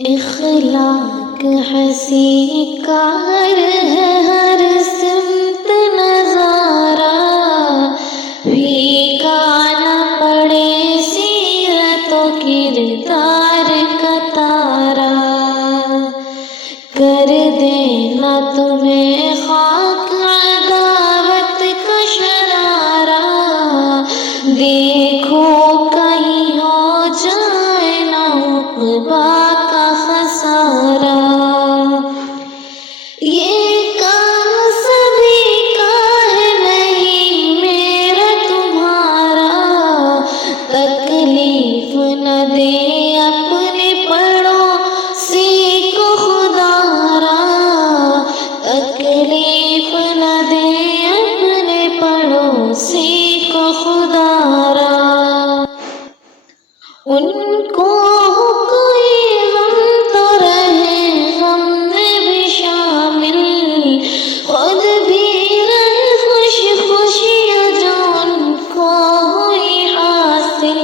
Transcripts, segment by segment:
اخلاق ہنسی کار ہے ہر سمت نظارہ، پھیکا نہ پڑے سیرت و کردار کا تارہ، کر دینا تمہیں خاک عداوت کا شرارہ، دیکھو کہیں ہو جائے نہ عقبہ کا خسارہ۔ یہ کام سبھی کا ہے نہیں میرا تمہارا، تکلیف نہ دے اپنے پڑوسی کو خدا را، تکلیف نہ دے اپنے پڑوسی کو خدا را۔ ان کو کوئی غم تو رہے غم میں بھی شامل، خود بھی رہے خوش خوشیاں جو ان کو ہوئی حاصل،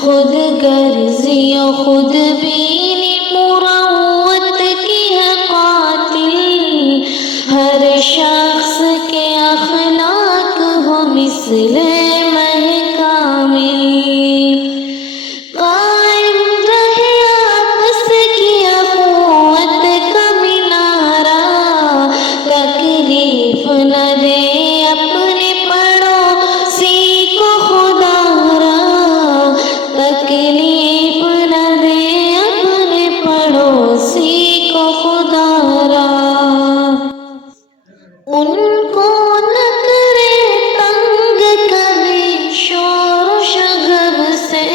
خود غرضی و خود بینی مروت کی ہے قاتل، ہر شخص کے اخلاق ہو مثل مہ کامل، قائم رہے آپس کی اخوت کا مینارہ، تکلیف نہ دے اپنے پڑوسی کو خدا را، تکلیف نہ دے اپنے پڑوسی کو خدا را۔ ان کو نہ کرے تنگ کبھی شور و شغب سے،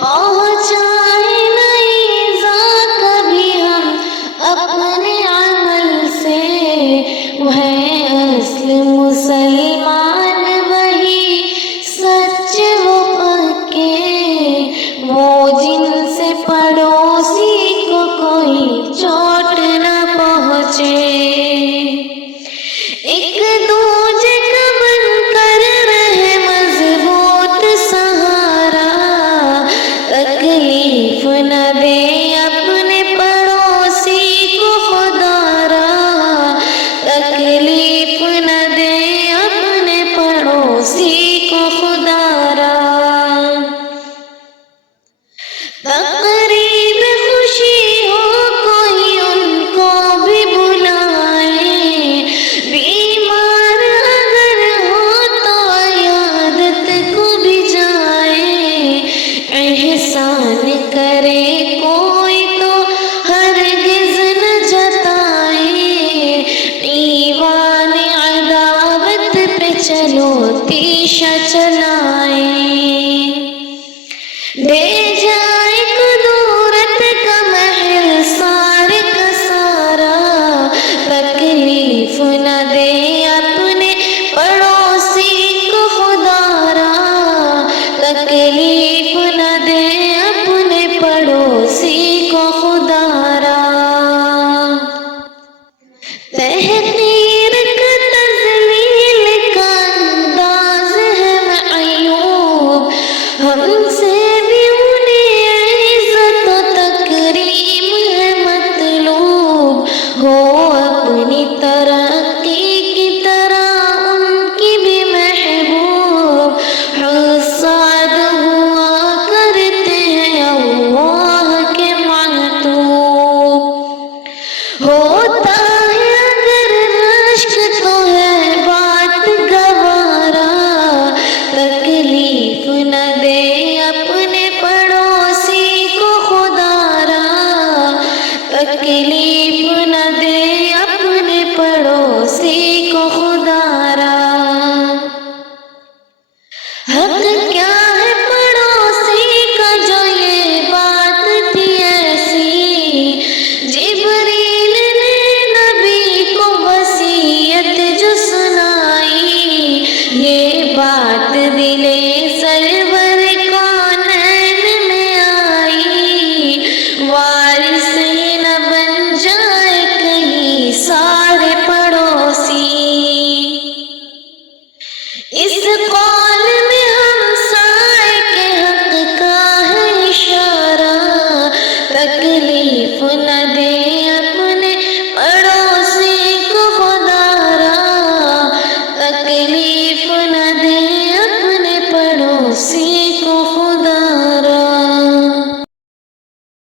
پہنچائے نہ ایذا کبھی ہم اپنے عمل سے، وہ ہے اصل مسلمان وہی سچے و پکے، وہ جن سے پڑوسی کو کوئی چوٹ نہ پہنچے، ایک دوجے کا بن کر رہے مضبوط سہارا، تکلیف نہ دے اپنے پڑوسی کو خدا را، تکلیف نہ دے اپنے پڑوسی کو خدا را۔ تقریب خوشی ہو کوئی ان کو بھی بلائے، بیمار اگر ہو تو عیادت کو بھی جائے، احسان کرے کو تکلیف نہ دے اپنے پڑوسی کو خدا را، تکلیف نہ دے اپنے پڑوسی